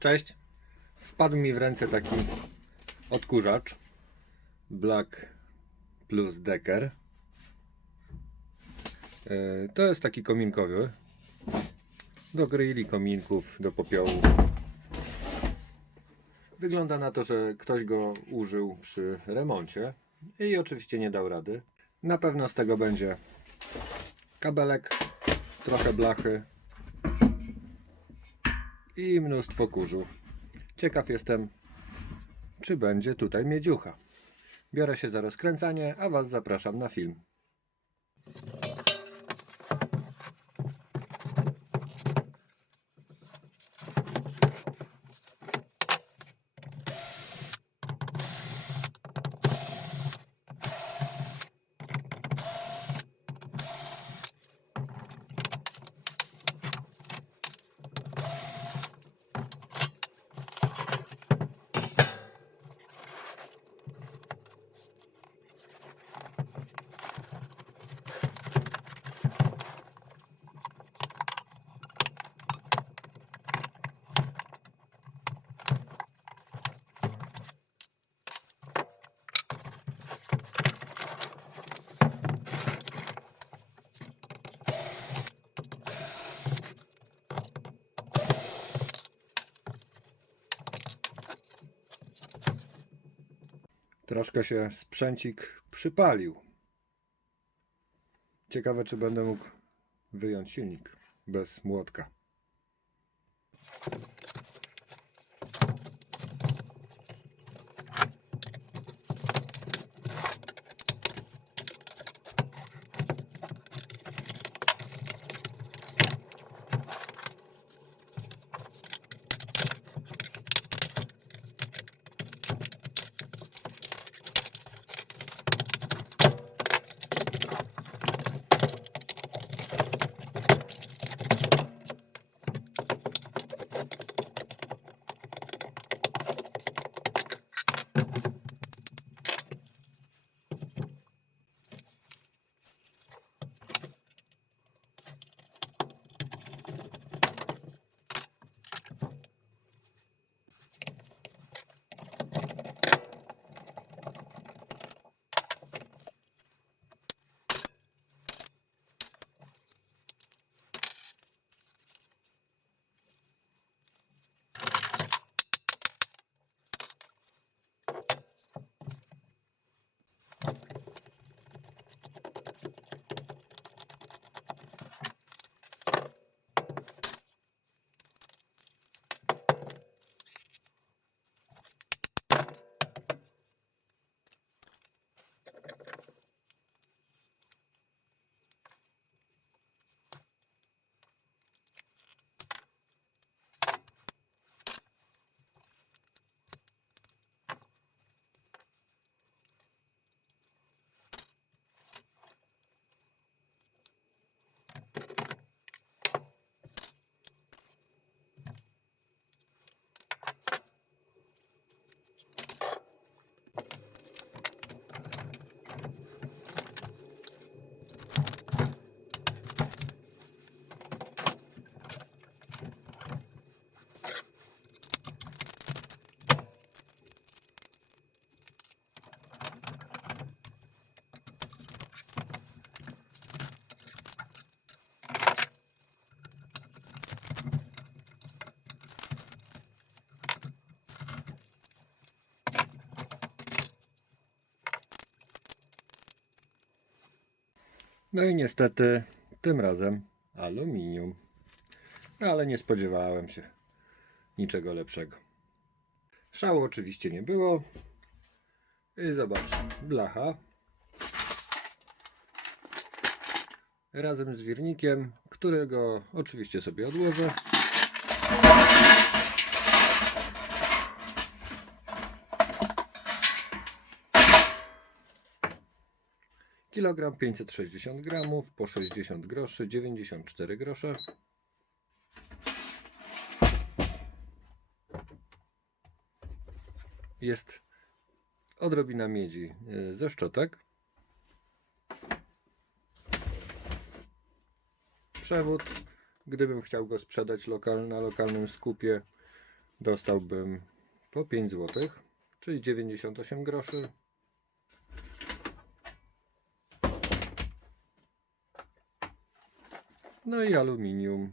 Cześć. Wpadł mi w ręce taki odkurzacz Black Plus Decker. E, To jest taki kominkowy. Do grilli, kominków, do popiołu. Wygląda na to, że ktoś go użył przy remoncie i oczywiście nie dał rady. Na pewno z tego będzie kabelek, trochę blachy i mnóstwo kurzu. Ciekaw jestem, czy będzie tutaj miedziucha. Biorę się za rozkręcanie, a Was zapraszam na film. Troszkę się sprzęcik przypalił. Ciekawe, czy będę mógł wyjąć silnik bez młotka. No i niestety tym razem aluminium. No, Ale nie spodziewałem się niczego lepszego. Szału oczywiście nie było. I zobacz, blacha. Razem z wirnikiem, którego oczywiście sobie odłożę. Kilogram 560 gramów po 60 groszy, 94 grosze. Jest odrobina miedzi e, ze szczotek. Przewód, gdybym chciał go sprzedać lokal, na lokalnym skupie, dostałbym po 5 zł, czyli 98 groszy. No i aluminium.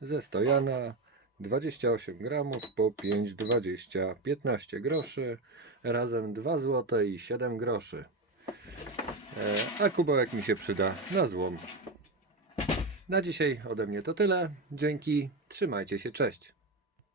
Ze stojana 28 gramów po 5,20 15 groszy razem 2 zł i 7 groszy. E, a kubełek mi się przyda na złom. Na dzisiaj ode mnie to tyle. Dzięki. Trzymajcie się. Cześć